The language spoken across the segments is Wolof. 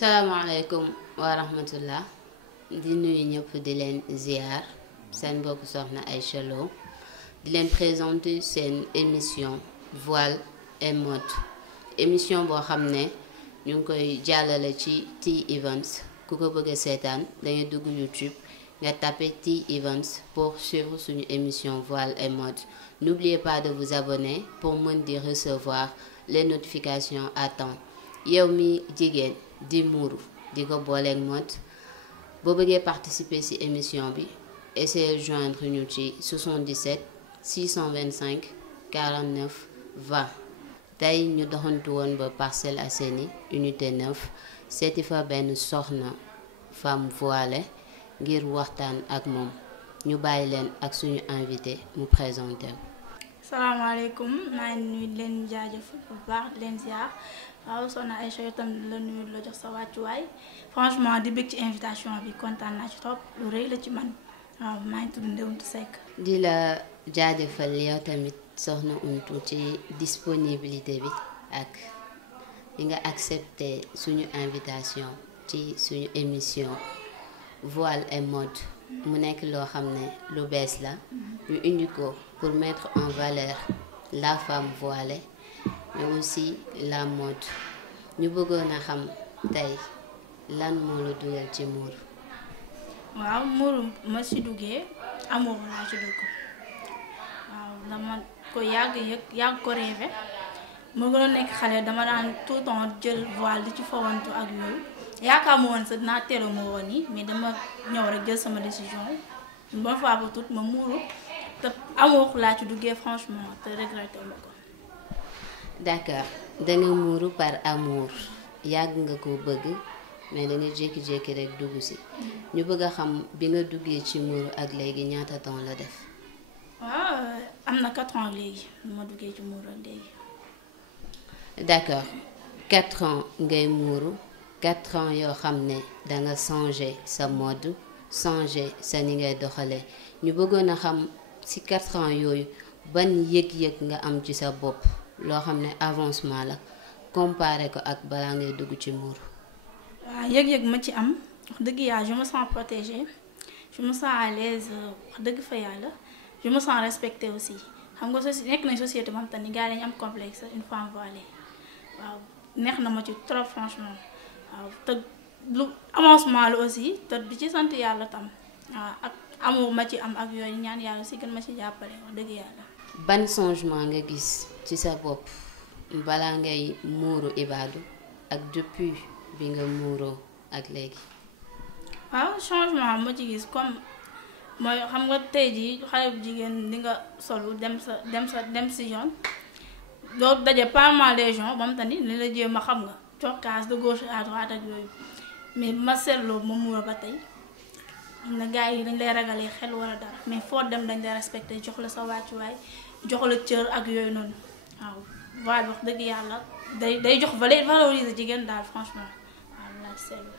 salaamaaleykum wa rahmatullah di nuyu ñëpp di leen ziar seen mbokk soxna Aïcha Lo di leen présenter seen émission voile et mode émission boo xam ne ñu ngi koy jàllale ci T-Events ku ko bëgg a seetaan dangay dugg YouTube nga tapé T-Events pour suivre suñu émission voile et mode. N'oubliez pas de vous abonner pour mën di recevoir les notifications à temps yow mi jigéen di muuru di ko booleeg mode boo bëggee participer ci émission bi essayez joindre ñu ci 77 625 49 20 tey ñu doxantu woon ba Parcelles Assainies unité 9 seeti fa benn soxna femme voilée ngir waxtaan ak moom ñu bàyyi leen ak suñu invité mu présenté wu. salaamaaleykum maa ngi nuyu leen jaajëfal bu baax di leen ziar waaw soxna Aïcha yow tam la nuyu la jox sa wàccuwaay franchement di bëgg ci invitation bi kontaan naa ci trop lu rëy la ci man waaw maa ngi tudd Ndewuntu Seck. di la jaajëfal yow tamit soxna Umtu ci disponibilité bi ak li nga accepté suñu invitation ci suñu émission voile et mode mu nekk loo xam ne lu bees la ñu indi ko pour mettre en valeur la femme voilée mais aussi la mode ñu bëggoon a xam tey lan moo la dugal ci muuru. waaw muuru ma si duggee amour laa ci dugg waaw dama ko yàgg ko rêvé ma gën a nekk xale dama daan tout le temps jël voile di ci fawantu ak yooyu yaakaar ma woon sax dinaa teelu ma woon yi mais dama ñëw rek jël sama décision une bonne fois pour toutes ma muuru te amour laa ci duggee franchement te regretté ma ko. d'accord danga muuru par amour yàgg nga ko bëgg mais danga jékki-jékki rek dugg si ñu bëgg a xam bi nga duggee ci muuru ak léegi ñaata temps la def. waaw am na 4 ans léegi ma duggee ci muuru ak léegi. d'accord 4 ans ngay muuru 4 ans yoo xam ne danga changer sa mode changer sa ni ngay doxalee ñu bëggoon a xam ci 4 ans yooyu ban yëg-yëg nga am ci sa bopp loo xam ne avancement la comparé ko ak balaa ngay dugg ci muuru. waaw yëg-yëg ma ci am wax dëgg yàlla je me sens protégée je me sens à l'aise wax dëgg fa yàlla je me sens respectée aussi xam nga nekk nañ société moom tamit gars yi dañu am complexe une femme voilée waaw neex na ma ci trop franchement waaw te lu avancement la aussi te di ci sant yàlla tam waaw ak amour ma ci am ak yooyu ñaan yàlla si gën ma ci jàppale wax dëgg yàlla. ban changement nga gis ci sa bopp balaa ngay muuru ibaadu ak depuis bi nga muuroo ak léegi. waaw changement ma ci gis comme mooy xam nga tey jii xale bu jigéen di nga solu dem si yoon doo daje pas mal des gens ba mu tani li la jéem a xam nga cokkaas de gauche à droite ak yooyu mais ma seetloo ma muura ba tey xam na gars yi dañ lay ragalee xel wala dara mais foo dem dañ lay respecté jox la sa wàccuwaay jox la cër ak yooyu noonu waaw voile wax dëgg yàlla day jox valoriser jigéen daal franchement waaw la seetlu.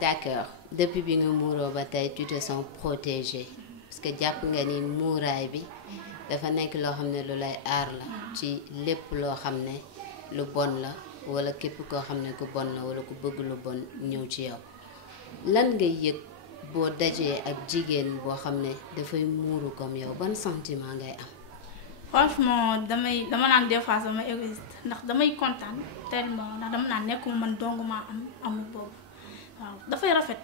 d'accord depuis bi nga muuroo ba tey tu te sens protégée parce que jàpp nga ni muuraay bi dafa nekk loo xam ne lu lay aar la ci lépp loo xam ne lu bon la wala képp koo xam ne ku bon la wala ku bëgg lu bon ñëw ci yow lan ngay yëg boo dajee ak jigéen boo xam ne dafay muuru comme yow ban sentiment ngay am. franchement dama naan des fois sama égoïste ndax damay kontaan tellement ndax dama naan nekkuma man dong maa am amul boobu waaw dafay rafet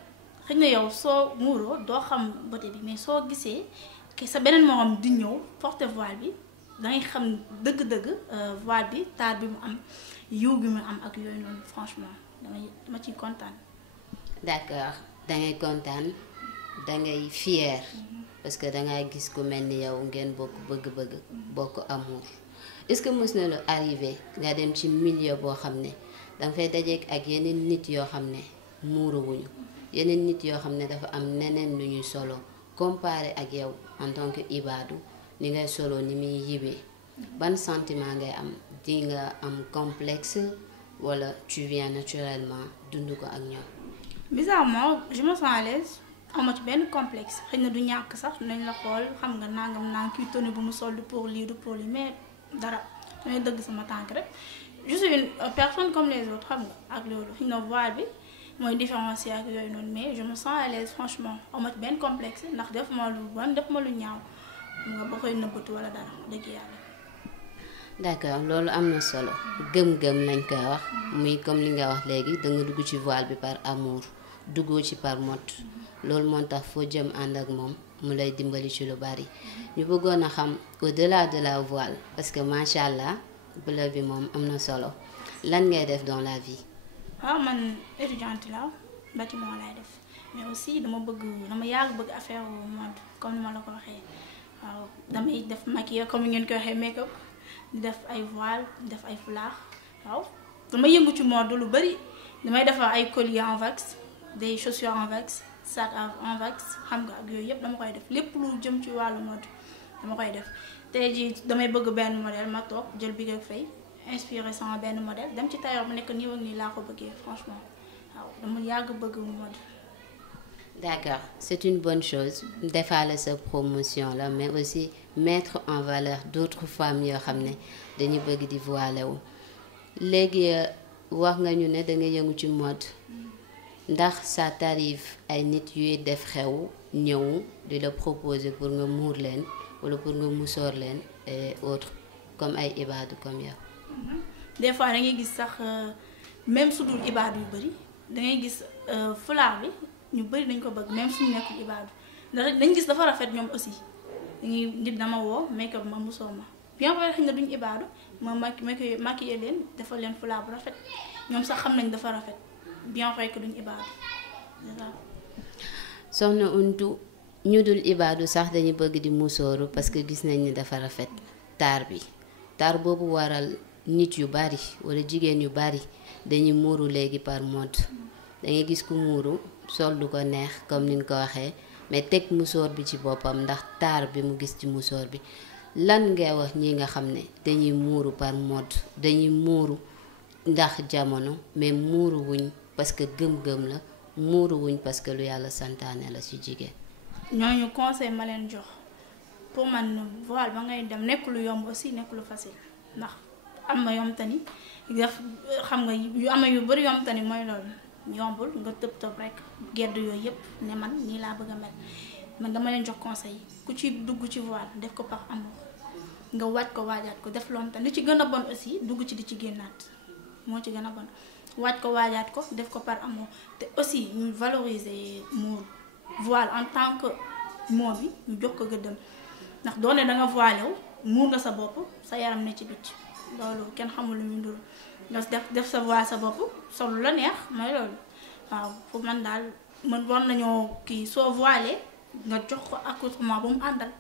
xëy na yow soo muuroo doo xam beauté bi mais soo gisee ki sa beneen morom di ñëw porter voile bi dangay xam dëgg-dëgg voile bi taar bi mu am yiw bi mu am ak yooyu noonu franchement dama ciy kontaan. d'accord dangay kontaan dangay fier parce que dangay gis ku mel ni yow ngeen bokk bëgg-bëgg bokk amour est-ce que mës na lu arrivé nga dem ci milieu boo xam ne danga fay dajeek ak yeneen nit yoo xam ne muuruwuñu yeneen nit yoo xam ne dafa am neneen lu ñuy solo comparé ak yow en tant que ibaadu ni ngay solo ni muy yibee ban sentiment ngay am di nga am complexe wala tu viens naturellement dund ko ak ñoom. bizarrement je me sens à l'aise amoo ci benn complexe xëy na du ñàkk sax nañ la xool xam nga nangam kii toni bu mu sol du pour lii mais dara damay dëgg sama tànk rek je suis une personne comme les autres xam nga ak loolu xëy na voile bi mooy différencier ak yooyu noonu mais je me sens à l'aise franchement amat benn complexe ndax def ma lu bon def ma lu ñaaw nga ba koy nëbbatu wala dara dëgg yàlla. d'accord loolu am na solo gëm-gëm lañ koy wax muy comme li nga wax léegi da nga dugg ci voile bi par amour duggoo ci par mode loolu moo tax foo jëm ànd ak moom mu lay dimbali ci lu bari ñu bëggoon a xam au-delà de la voile parce que macha allah bleu bi moom am na solo lan ngay def dans la vie. waaw man étudiante la bâtiment laay def mais aussi dama yàgg bëgg affaire mode comme ni ma la ko waxee waaw damay def maquillage comme ngeen ko waxee make-up di def ay voile di def ay foulard waaw dama yëngu ci mode lu bari damay defar ay colliers en wax des chaussures en wax sac en wax xam nga ak yooyu yëpp dama koy def lépp lu jëm ci wàllu mode dama koy def tey jii damay bëgg benn modèle ma toog jël bi nga fay inspiré sama benn modèle dem ci tailleur bu nekk nii ak nii laa ko bëggee franchement waaw dama yàgg bëgg mode. D'accord, c'est une bonne chose defaale sa promotion la mais aussi mettre en valeur d'autres femmes yoo xam ne dañu bëgg di voilé wu léegi wax nga ñu ne da nga yëngu ci mode ndax ça t'arrive ay nit yuy def xew ñëw di la proposer pour nga muur leen wala pour nga musoor leen et autres comme ay ibaadu comme yow. Des fois da ngay gis sax même su dul ibaadu yu bëri da ngay gis foulard bi ñu bëri dañ ko bëgg même suñu nekkul ibaadu ndax dañ gis dafa rafet ñoom aussi dañuy nit dama woo make-up ma musoo ma bien vrai xëy na duñ ibaadu ma maquillé leen defal leen foulard bu rafet ñoom sax xam nañ dafa rafet bien vrai que duñ ibaadu. soxna Ountou ñu dul ibaadu sax dañu bëgg di musóoru parce que gis nañ ni dafa rafet taar boobu waral nit yu bari wala jigéen yu bari dañuy muuru léegi par mode dangay gis ku muuru sol du ko neex comme ni nga ko waxee mais teg musóor bi ci boppam ndax taar bi mu gis ci musóor bi lan ngay wax ñi nga xam ne dañuy muuru par mode dañuy muuru ndax jamono mais muuru wuñ parce que gëm-gëm la muuru wuñ parce que lu yàlla santaane la ci jigéen. ñooñu conseil ma leen jox pour man voile ba ngay dem nekk lu yomb aussi nekk lu facile ndax am na yomb tani def xam nga yu am yu bari yomb tani mooy loolu yombul nga tëb rek gedd yooyu yëpp ne man nii laa bëgg a mel man dama leen jox conseil ku ci dugg ci voile def ko par amour nga waaj ko waajaat ko def loom tan li ci gën a bon aussi dugg ci di ci génnaat moo ci gën a bon waaj ko waajaat ko def ko par amour te aussi ñu valoriser muur voile en tant que moo bi ñu jox ko gëddam ndax doone da nga voilé wu muur nga sa bopp sa yaram ne ci bitti loolu kenn xamul lu muy ndur nga def sa voile sa bopp sol la neex mooy loolu waaw pour man daal man war nañoo kii soo voilé nga jox ko accoutrement ba mu àndal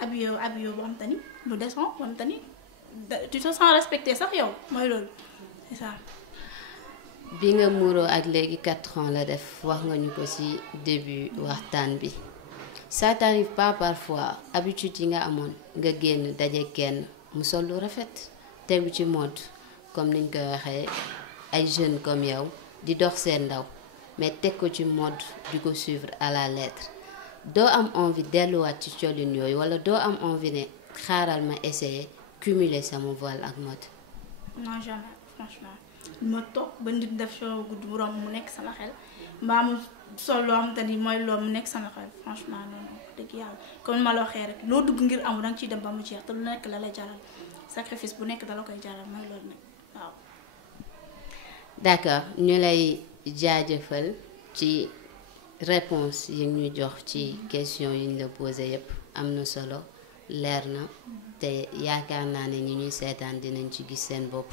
habillé bu am tani lu décent bu am tani tu te sens respecté sax yow mooy loolu c'est ça. bi nga muuroo ak léegi 4 ans la def wax nga ñu ko ci début waxtaan bi ça t'arrive pas parfois habitude yi nga amoon nga génn daje kenn mu sol lu rafet tegu ci mode comme niñ koy waxee ay jeunes comme yow di dox seen ndaw mais teg ko ci mode di ko suivre à la lettre doo am envie delluwaat ci colin yooyu wala doo am envie ne xaaral ma essayer cumuler sama voile ak mode. non jamais franchement ma toog ba nit def show gudd bu romb mu nekk sama xel mbaa mu sol loo xam te ni mooy loolu mu nekk sama xel franchement noonu dëgg yàlla comme ma la waxee rek loo dugg ngir amu danga ciy dem ba mu jeex te lu nekk la lay jaral sacrifice bu nekk dala koy jaral mooy loolu nag waaw. d'accord ñu lay jaajëfal ci réponse yi ñu jox ci question yi ñu la posé yépp am na solo leer na te yaakaar naa ne ñi ñuy seetaan dinañ ci gis seen bopp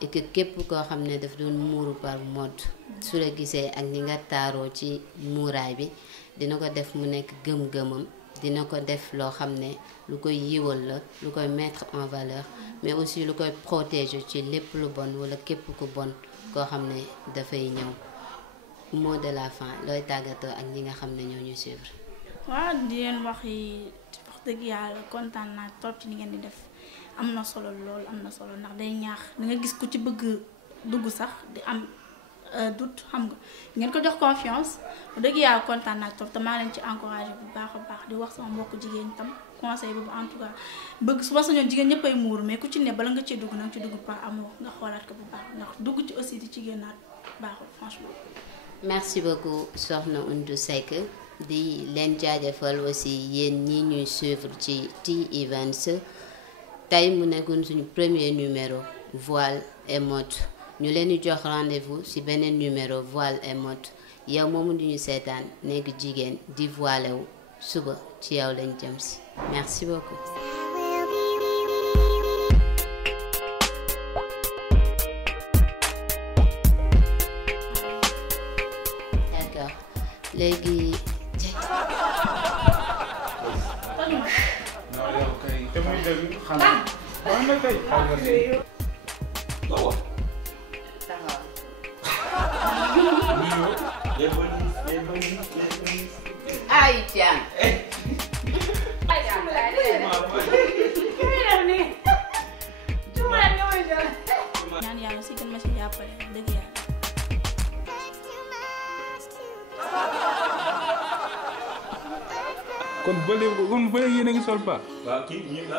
et que képp koo xam ne daf doon muuru par mode su la gisee ak ni nga taaroo ci muuraay bi dina ko def mu nekk gëm-gëmam dina ko def loo xam ne lu koy yiwal la lu koy mettre en valeur mais aussi lu koy protéger ci lépp lu bon wala képp ku bon koo xam ne dafay ñëw mot de la fin looy tàggatoo ak ñi nga xam ne ñoo ñu suivre. waaw di leen wax dëgg yàlla kontaan naa trop ci ni ngeen di def am na solo lool am na solo ndax day ñaax da nga gis ku ci bëgg dugg sax di am doute xam nga ngeen ko jox confiance dëgg yàlla kontaan naa trop te maa leen ci encouragé bu baax a baax di wax sama mbokk jigéen tam conseil boobu en tout cas bëgg su ma sañoon jigéen ñëppay muur mais ku ci ne bala nga cee dugg nag ci dugg par amour nga xoolaat ko bu baax ndax dugg ci aussi di ci génnaat baaxul franchement. merci beaucoup soxna Oundou Seck di leen jaajëfal aussi yéen ñi ñuy suivre ci T-Events tey mu nekkoon suñu premier numéro voile et mode ñu leen di jox rendez-vous ci beneen numéro voile et mode yow moomu di ñu seetaan nekk jigéen di voilé wu suba ci yow lañ jëm si merci beaucoup. D'accord léegi. Ay Thiam. ñaan yàlla si gën ma si jàppale dëgg yàlla. kon ba léegi yéen a ngi sol ba. waaw kii ñun la.